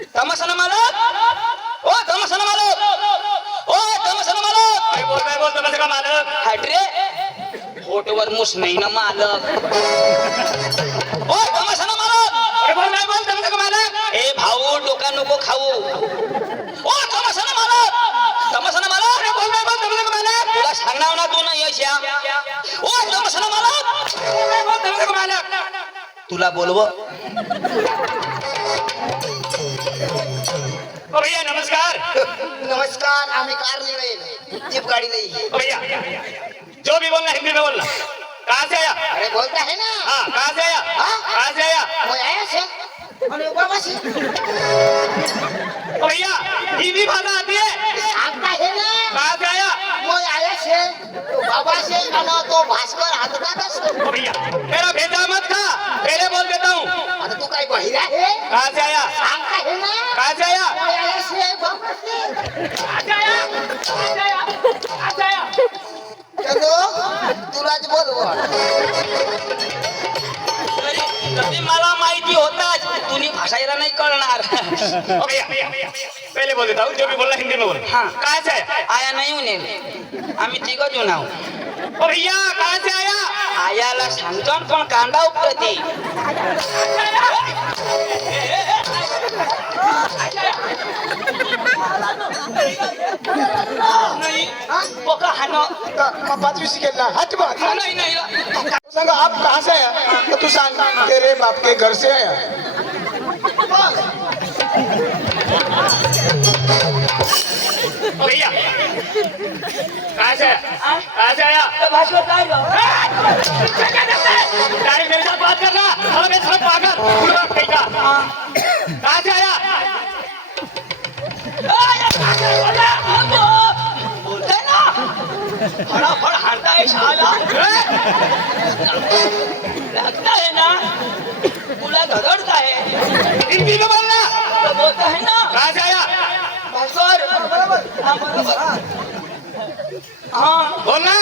तमाशाला मालक, ओ तमाशाला मालक, ओ तमाशाला मालक. काय बोल तमाशा का मालक? हट रे, फोटोवर मुस नाही ना मालक. ओ तमाशाला मालक, काय बोल तमाशा का मालक? ए भाऊ डोका नको खाऊ. ओ तमाशाला मालक, तमाशाला मालक. काय बोल तमाशा का मालक? तुला सांगणार ना तू ना यश या. ओ तमाशाला मालक, काय बोल तमाशा का मालक? तुला बोलव. ओ भैया नमस्कार. नमस्कार, आम्ही कार ले गए, जीप गाड़ी नहीं. ओ भैया जो भी बोलना हिंदी में बोलना. कहाँ से आया? अरे बोलता है ना. हाँ कहाँ से आया? हाँ? कहाँ से आया? वो आया से अरे बाबा से ओ भैया हिंदी भाषा आती है? आता है ना. कहाँ से आया? वो आया से तो बाबा से आना तो भास्कर हाथ का बस. ओ भैया मेरा भेजा मत खा, पहले बोल देता हूँ. आता तू काय बहिरा है. कहाँ से आया? आता है ना. कहाँ से आया? वो आया से बाबा से. चलो तुलाच बोलवा. अरे कधी मला माहिती होताच तुम्ही भाषायला नाही कळणार. ओ भैया पहले बोल देता हूँ, जो भी बोलना हिंदी में बोल. हाँ. कहाँ से आया? आया नाही म्हणे, आम्ही तिघ जण आहोत. ओ भैया कहाँ से आया? आयाला सांगतो पण कांदा उपटते. नाही बघा हानो. पांचवी शिकेल हट बात. नाही नाही सांगा आप कहाँ से आया तो तू सांग तेरे बाप के घर से आया. ओ भैया कहाँ से आया? कहाँ से आया? भाषा काय गं? गाड़ी मेरे साथ बात करना. और मैं सब पागल बुढ़वा कहीं का. कहाँ से आया? बोलताय ना फटाफट हाणताय शाला. लगता है ना तुला घडता है. हिंदी में बोलना. तो बोलता है ना कहाँ से आया? भास्कर. हाँ बरोबर. हाँ बोलना.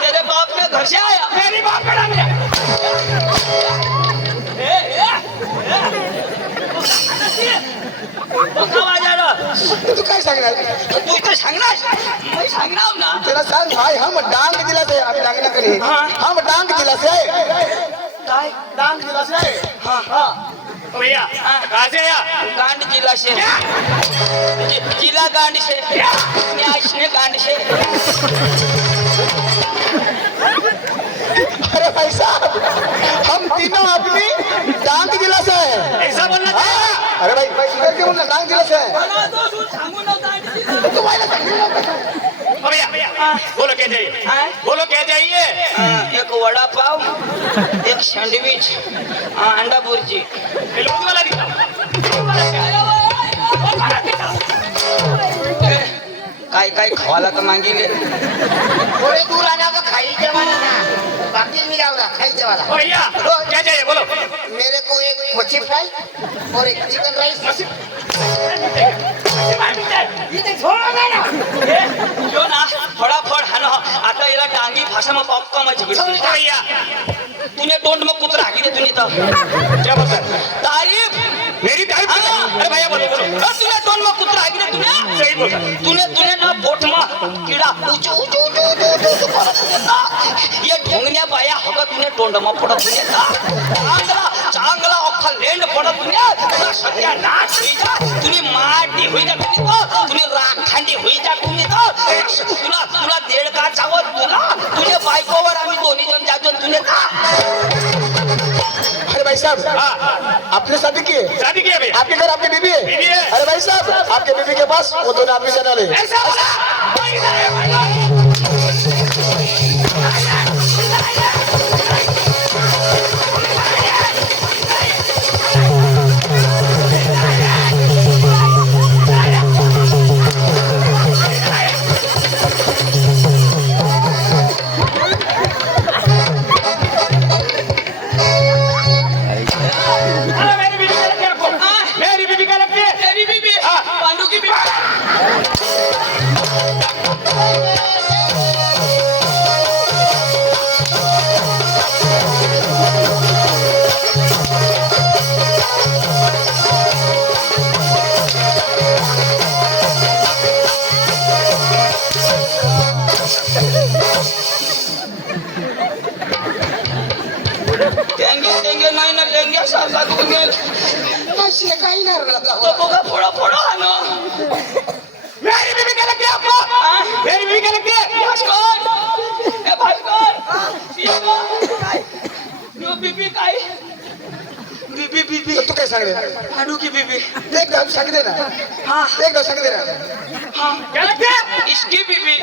तेरे बाप के घर से आया. मेरी बात का नाम है. तू काय सांगणार. तू इथे सांगणार मी सांगणार ना. तेरा सांग भाई हम डांग दिला से आप डांग ना करी. हम डांग दिला से काय डांग दिला से. ओ भैया कहाँ से आया? गांड जिला से. जिला गांड से. न्यास ने गांड से. अरे भाई साहब हम तीनों अपनी डांग दिला से. ऐसा बोलना चाहिए. अरे भाई भाई इधर क्यों बोलना डांग दिला से. तू भाई ना सांग. ओ भैया बोलो क्या चाहिए? बोलो क्या चाहिए? एक वडा पाव, एक सैंडविच, अंडा भुर्जी. ये लोग वाला दिखा. काय काय खावाला तर मागिले. थोड़े दूर आना तो खाई जवाना ना. बाकी नहीं जाऊंगा खाई जवाना. ओ भैया क्या चाहिए बोलो. मेरे को एक मच्छी फ्राई और एक चिकन राइस. जो ना फटाफट हानो आता याला डांगी भाषा में पॉपकॉर्न झगड़. ओ भैया तूने टोंड में कुत्रा हाकी दे तूने तो क्या बोलता है? तारीफ. मेरी तारीफ. अरे भैया बोलो बोलो. तूने टोंड में कुत्रा हाकी दे तूने. सही बोला. तूने तूने ना पोट में कीड़ा ऊंचू ऊंचू ऊंचू ऊंचू करत होता. ये ढोंगण्या बाया होगा तूने टोंड में पडत तूने का. चांगला चांगला अख्खा लेंड पडत तूने. तुला सध्या नाच होई जा. तूने माटी होई जा तूने तो. तूने राखांडी होई जा तूने तो. तुला तुला देड का चावत तुला. तूने बायकोवर आम्ही दोन्ही जण जातो तूने का. अरे भाई साहब हाँ आपने शादी की है. शादी किया भैया. आपके घर आपकी बीबी है. बीवी है. अरे भाई साहब आपके बीबी के पास वो दोनों आदमी चला ले. ऐसा बोला. मेरी बीवी का लगती है आपको. मेरी बीवी का लगती है. तेरी बीबी पांडू की बीबी. नाही ना लगा तो बघा फोडा फोडा ना मेरी बीवी क्या लगती है आपको मेरी बीवी क्या लगती है कौन ए भाई कौन ये कौन काय यो बीबी काय बीबी बीबी तू काय सांगते अनु की बीबी एकदम सांगते ना हाँ एकदम सांगते ना हाँ क्या लगती है इसकी बीबी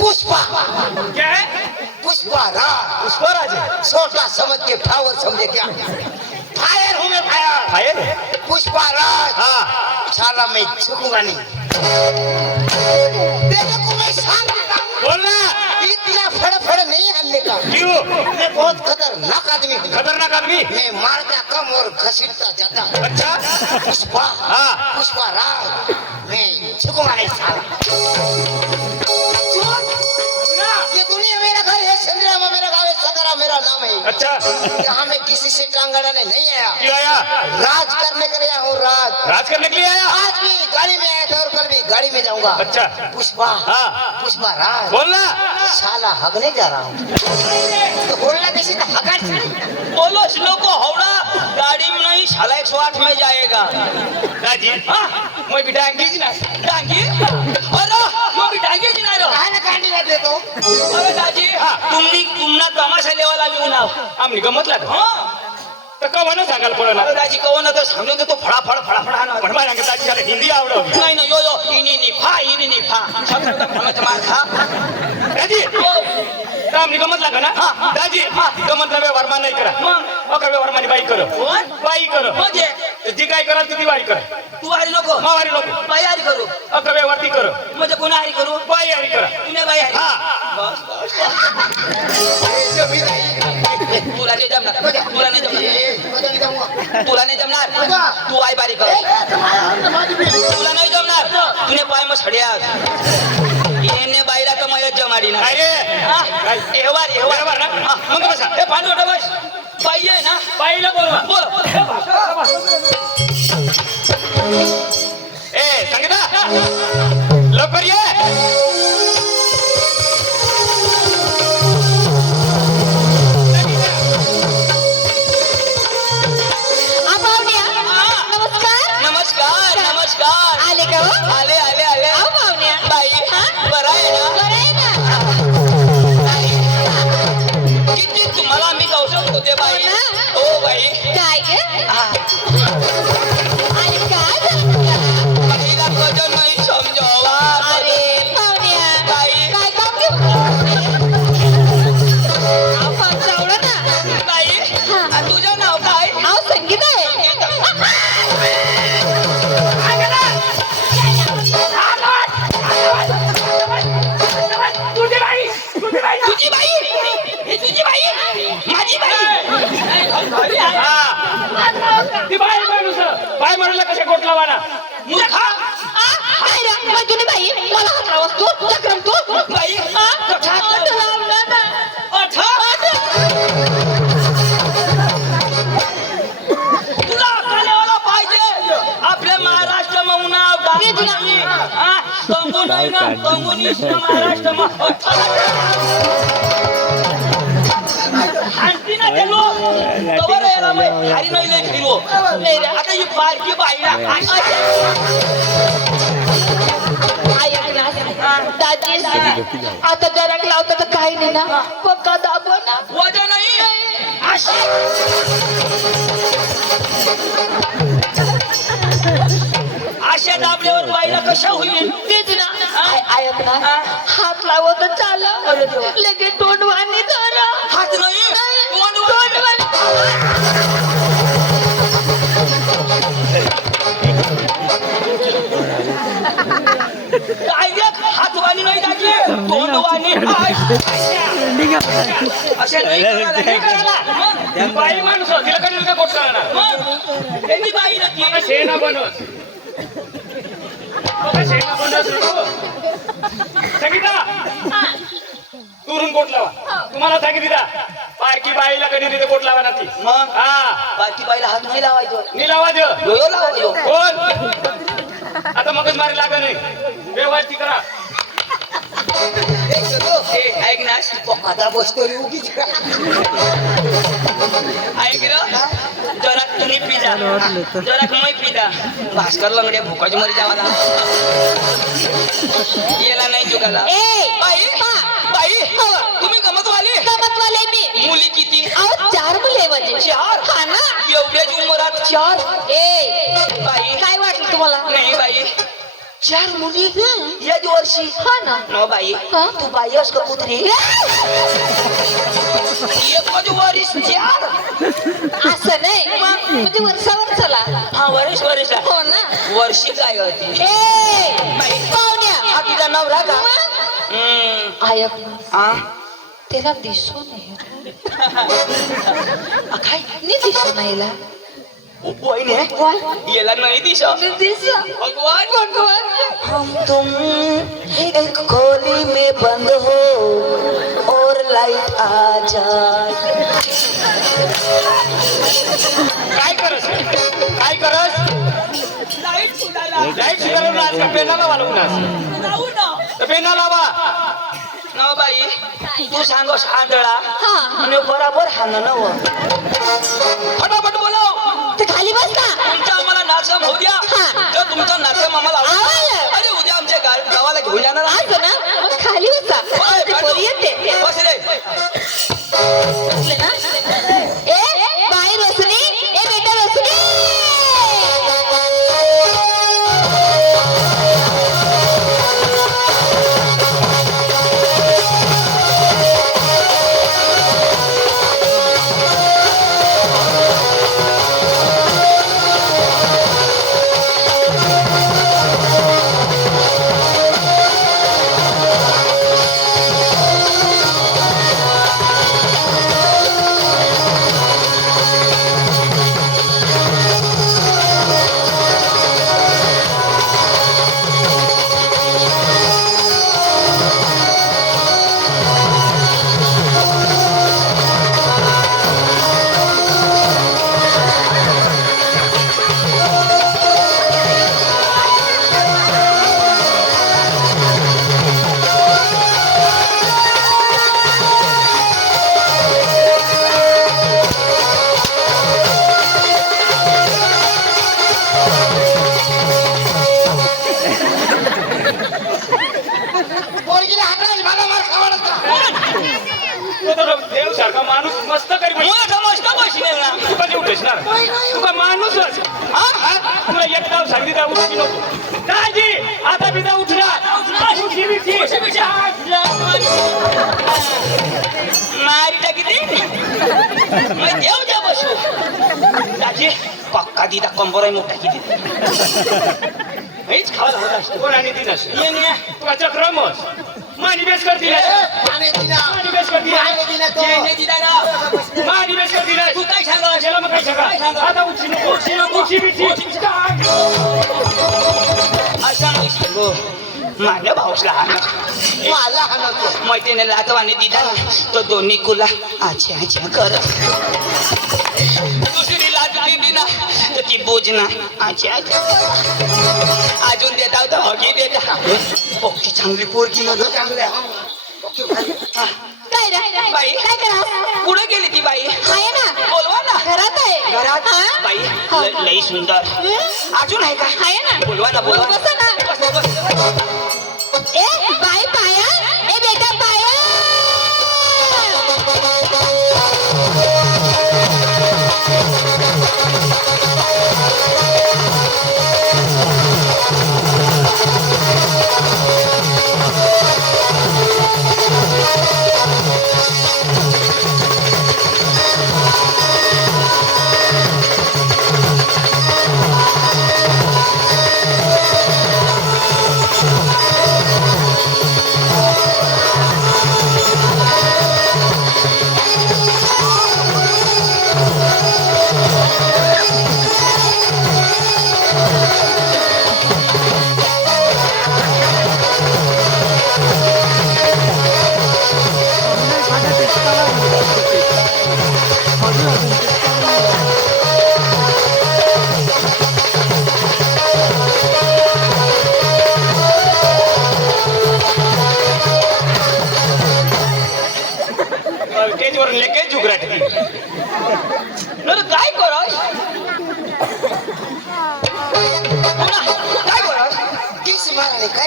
पुष्पा क्या है पुष्पा राज पुष्पराज है छोटा समझ के फावर समझे क्या फायर हूँ मैं फायर फायर पुष्पा राज हाँ साला मैं झुकूंगा नहीं तेरे को मैं साला बोलना इतना फड़ नहीं हल्ले का क्यों मैं बहुत खतरनाक आदमी हूँ खतरनाक आदमी मैं मारता कम और घसीटता ज्यादा अच्छा पुष्पा हाँ पुष्पा राज मैं झुकूंगा नहीं साला ये दुनिया मेरा घर है चंद्रमा मेरा गाँव है सकरा मेरा नाम है अच्छा यहाँ मैं किसी से टांग अड़ाने नहीं आया क्यों आया राज करने के लिए आया हूँ राज राज करने के लिए आया आज भी गाड़ी में आया था और कल भी गाड़ी में जाऊंगा अच्छा पुष्पा हाँ पुष्पा राज बोलना साला हगने जा रहा हूँ तो बोलना किसी का हगा बोलो स्लो को हौड़ा गाड़ी में नहीं साला 108 में जाएगा दाजी हाँ मैं भी डांगी जी ना डांगी अरे मैं भी डांगी जी ना रो ना कांडी लग देतो अरे दाजी तुमना तमाशा लेवाला मी उन्हाव आमनी गमत लागत हाँ तर का म्हणून सांगाल कोणाला अरे दाजी कहो ना तर सांगतो तो फळाफळ फळाफळ ना पण मला दाजी झालं हिंदी आवडव नाही नाही यो यो इनी नी फा शब्द फळाचा मार खा दाजी हो. तर आमनी गमत लागा ना हा. दाजी गमत ना व्यवहार मान नाही करा मग? अका व्यवहार मानी बाई कर कोण? बाई कर म्हणजे जी काय कराल ती बाई कर तू हारी नको मावारी नको बाई हारी करू अका व्यवहार ती कर म्हणजे कोण हारी करू बाई हरी करा तुने बाई हारी हा बस तुला नाही जमणार तुला नाही जमणार तुला नाही जमणार तू आई बारी कर तुला नाही जमणार तुने पाय मग सड्या येणे बाईला तर मग जमाडी ना अरे एहवार व्यवहार ना मग बसा हे पाणी वाटा बस बाई आहे ना बाईला बोलवा बोल ए संगीता लवकर ये नमस्कार नमस्कार आले का हो? आले आले आले अहो पाहुण्या. बाई हा? बरं आहे ना बरं आहे ना? किती तुम्हाला मी कौशल होते बाई हो ना? हो बाई काय ग? हा. आणि काय झालं? बाईला कजन नाही समजावा अरे पाहुण्या. बाई. काय काम घेऊन? आपण जाऊया ना. बाई हा. तुझं नाव काय अहो संगीत आहे. तुझी बाई तुझी बाई ही तुझी बाई माझी बाई हा ती बाई माणूस बाई म्हणून कशा गोट लावाना मूर्खा काय रे? तुझी बाई मला हात लावस तू चक्रम तू बाई कथा हात लावला ना. अठा तुला अक्कलेवाला पाहिजे आपल्या महाराष्ट्र नाव तंगून आहे ना तंगून महाराष्ट्र शांती ना गेलो तवर याला मी हारी नाही लय फिरो आता ही बारकी बाईला दादी आता जरा लावता तर काही नाही ना पक्का दाबो ना वजन नाही अशी अशा दाबल्यावर बाईला कशा होईल तेच ना ऐक ना हात लावत चाला लगेच तोंडवानी धरा हात नाही तोंडवानी काय हातवानी नाही दाजी तोंडवानी अशा नाही करायला. मग बाई माणूस तिला कडे का गोट करणार मग त्यांनी बाई नक्की शेणा बनवत शेणा बनवत संगीता तुरून गोट लावा तुम्हाला सांगितलं बारकी बाईला कधी तिथे गोट लावा ना ती मग हा बाकी बाईला हात नाही लावायचो मी लावा देव यो लावायचो कोण आता मगच मारी लागत नाही व्यवहार ती करा ऐक ना आता बसतो उगीच ऐक ना जरा पिता जरा कमाई पिता भास्कर लंगड्या भुकाची मरी जावा येला नाही जुगाला बाई बाई तुम्ही गमतवाली गमतवाले मी मुली किती अहो 4 मुले म्हणजे 4 हा ना एवढ्याच उमरात 4 बाई काय वाटलं तुम्हाला नाही बाई 4 मुली याच वर्षी हा ना नो बाई हा? तू बाई अस का पुत्री एकच वरीस 4 असं नाही म्हणजे वर्षावर चला हा वरीस वरीस हो ना वर्षी काय होती बाई पाहुण्या हा तुझा नवरा का ऐक हा त्याला दिसू नये काय नी दिसू नाहीला वहिनी याला नाही दिशा भगवान भगवान हम तुम एक खोली में बंद हो और लाइट आ जाए काय करस लाइट सुधारा लाईट सुधारून आज का पेनाला वाढवून पेना लावा न बाई तू सांगस आंधळा हा आणि बराबर हाणं नव फटाफट बोलाव ते खाली बस ना तुमच्या आम्हाला नाचम होऊ द्या हा. तर तुमचा नाचम आम्हाला आवडेल. आवडेल. अरे उद्या आमच्या गावाला घेऊन जाणार आहे. आज ना मग खाली बसा ओय, ते पोरी येते बस रे बसले ना ए बाई रोशनी ए बेटा रोशनी पोरगीला हाताने मला मार खावा देव सारखा माणूस मस्त करी मोठा मस्त बसले ना तू कधी उठेसणार तुका माणूसच तुला एक डाव सांगितलं उठकी नको दाजी आता बिदा उठणार उठी बिठी मारी टाकी मग देव द्या बसू दाजी पक्का दिदा कंबर मोठा किती हेच खावा होत असतो कोण आणि ती नसते ये ने तुका चक्रमच मानी बेस करतील पाणी दिला मानी बेस करतील पाणी दिला तो ये ने दिदा ना मानी बेस करतील तू काय सांगा त्याला मग काय सांगा आता उठी नको उठी बिठी अशा नाही सांगू माझ्या भाऊसला मला हाणतो मैत्रिणीला लातवाने दिदा तो दोन्ही कुला आजी आजी कर दुसरी लाट दिली ना तर ती बोज ना आजी आजी अजून देता होता हॉकी देता ओके चांगली पोरगी ना गं. चांगलं काय रे बाई काय करा कुठे गेली ती बाई आहे ना बोलवा ना घरात आहे घरात हा? बाई हा. लई सुंदर अजून आहे का आहे ना बोलवा ना बोलवा बसा ना बस, बस. ए बाई पाया ए बेटा पाया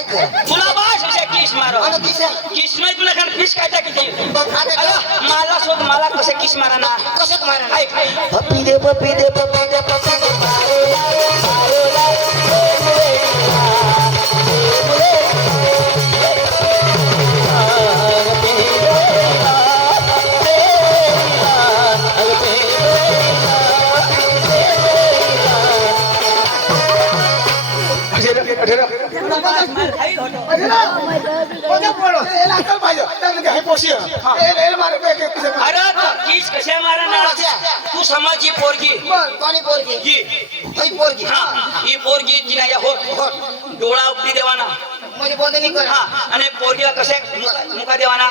काय कर तुला बास अशा किस मारो अरे किसा किस मध्ये तुला कारण फिश काय टाकी आता अरे मला शोध मला कसं किस मारा ना कसं मारा ऐक पप्पी दे पप्पी दे पप्पी दे पप्पी दे अरे किस कशा मारा ना तू समाजची पोरगी कोणी पोरगी जी ही पोरगी हा ही पोरगी तिला या होत डोळा उपटी देवाना म्हणजे बोलणी कर हा आणि पोरगीला कसे मुका देवाना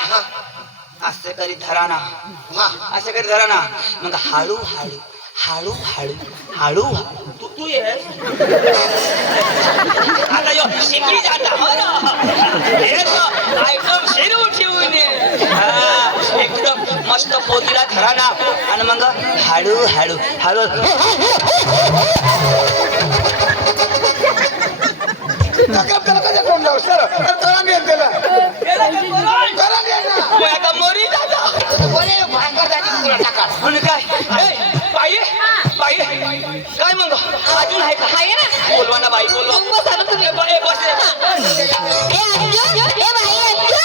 असं करी धराना हा असं करी धराना मग हळू हळू हळू हळू हळू तू तू ये आता यो शिकली जाता हो ना हे तो आयटम शिरू ठेवून ये. हा, एकदम मस्त पोतीला धराना आणि मग हळू हळू हळू मग आता मोरी जाता बोले भांगर जाती तुला टाका आणि काय ए, बाई बाई काय मग अजून आहे का आहे ना बोलवा ना बाई बोलवा मग बसा ना तुम्ही. ए, बस रे. ए अंजू ए बाई अंजू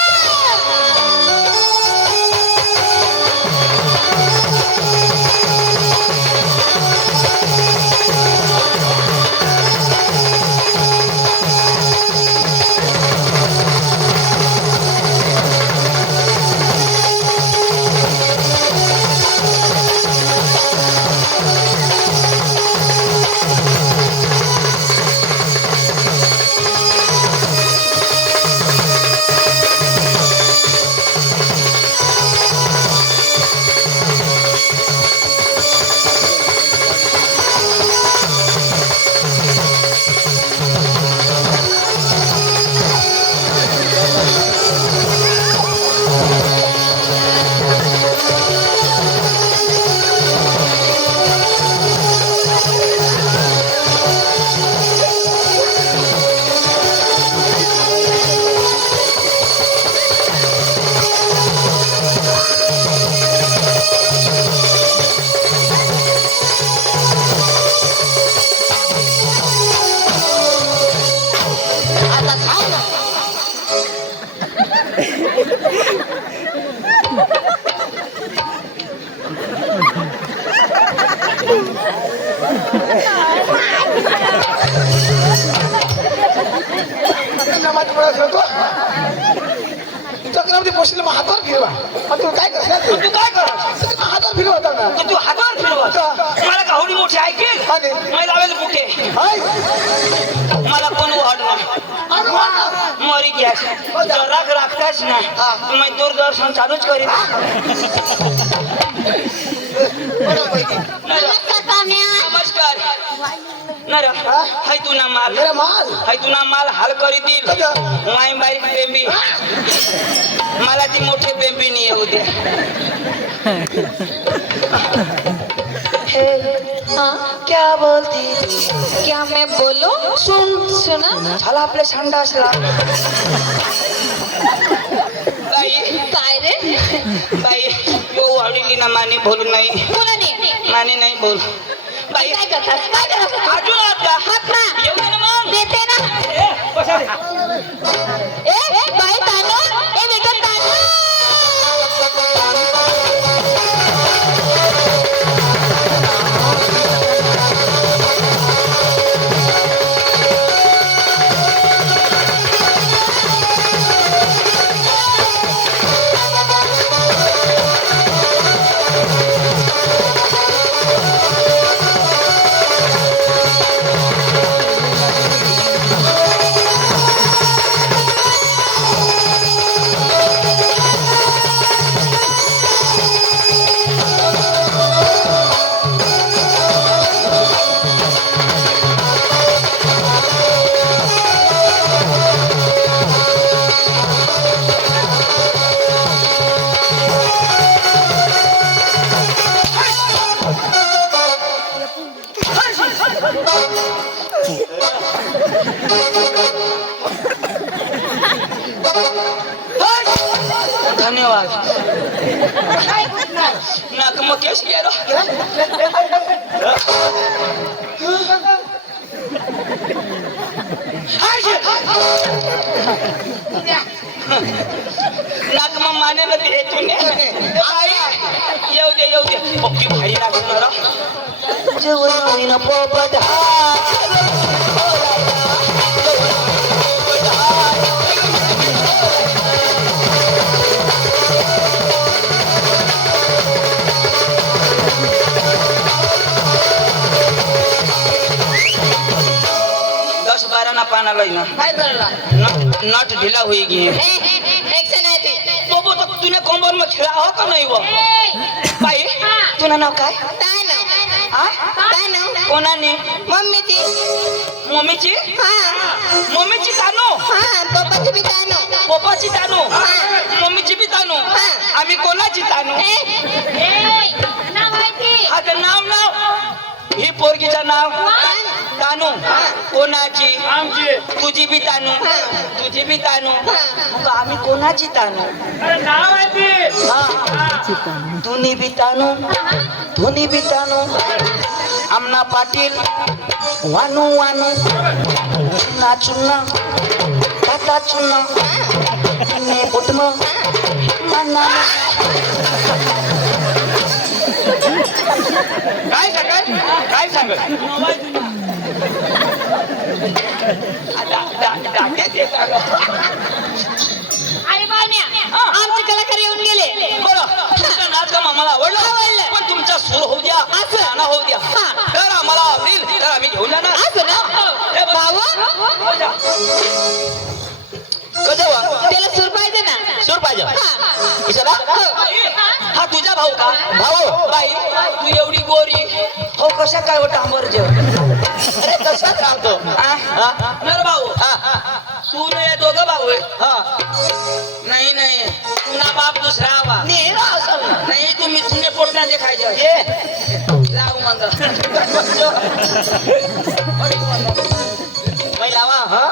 चक्रामध्ये बसले मग हातावर फिरवा आणि तू काय करणार तू काय कर हातावर फिरवता ना तू हातावर फिरवत मला कावडी मोठी ऐकेल आणि? मला लावेल बुके हाय मला कोण वाढणार मरी गॅस राग राखताच नाही मी दूरदर्शन चालूच करीन नमस्कार पाहुण्या नमस्कार नर हाय तू ना माल मेरा माल हाय तू ना माल हाल करी देईल कदा? माई बारीक बेंबी मला ती मोठी बेंबी नाही येऊ दे हाँ क्या बोलती क्या मैं बोलूं सुना झाला आपल्या संडासला बाई काय रे बाई यो वाढली ना माने बोलू नाही बोला नाही माने नाही बोल बाई काय करतात काय करतात अजून आत का हात ना येऊ दे ना मग देते ना ए, बसा रे. ए बाई तानो ए बेटा तानो धन्यवाद काय बोलणार? नाक मग केस गेलो नाक मग माने ना ते तू येऊ दे पक्की भारी लागणार जेवण पोपट 10-12 ना पाना लईना काय करला? नट ढीला हुई गई एक्शन आहे ती बाबू तो तूने कंबर में खिला हो का नहीं वो भाई तूने नाव काय काय नाव हा काय नाव कोणाने मम्मीची मम्मीची हा मम्मीची तानो हा पप्पाची बी काय नाव पप्पाची तानो मम्मीची बी तानो आम्ही कोणाची तानो नाव माहिती हा तर नाव ही पोरगीचं नाव तानू कोणाची आमची तुझी बी तानू तुझी बी तानू मग आम्ही कोणाची तानू अरे नाव आहे ते हा धुनी बी तानू धुनी बी तानू आमना पाटील वानू वानू नाचुना ताता चुना ने उठणं मना काय सांगत अरे बाळण्या आमचे कलाकार येऊन गेले बरं तुमचा नाच का आम्हाला आवडला पण तुमचा सूर होऊ द्या गाणं होऊ द्या तर आम्हाला आवडेल तर आम्ही घेऊन जाणार असं ना भाऊ कसं वा त्याला सूर पाहिजे ना सूर पाहिजे हा. इशारा हा तुझा भाऊ का भाऊ बाई तू एवढी गोरी हो कशा काय होता आंबरज अरे कशा सांगतो नर भाऊ तू नाही दोघं भाऊ आहे नाही नाही तुना बाप दुसरा बा नाही तुम्ही तुने पोटना देखायचे लाव मग बाई लावा हा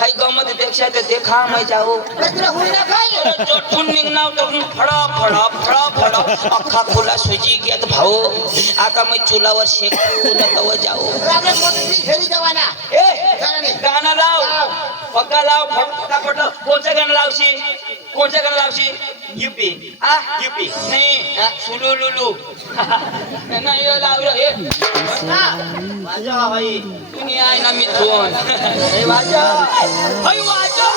हाई गमत देखा तो देखा मैं जाओ कचरा हुंडा काय? जोठून निघणार तर फडा अख्खा खुला सुजी घेत भाऊ आता मैं चुलावर शेकू न तव जाऊ रागत मोठी घरी जवाना. ए गाणं लाव पक्का लाव फटाफट कोणचं गाणं लावशी यूपी यूपी नाही सुलुलुलू नाही लावलं हे वाजवा भाई तुम्ही आहे ना मी दोन वाजवा भाई वाजवा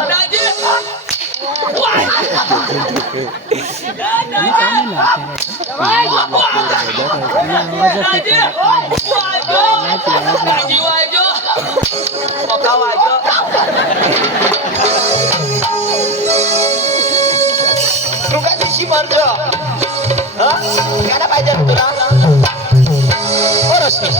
राजे तू काय दिशी मारतो गाणं पाहिजे तुला ओ रश्मी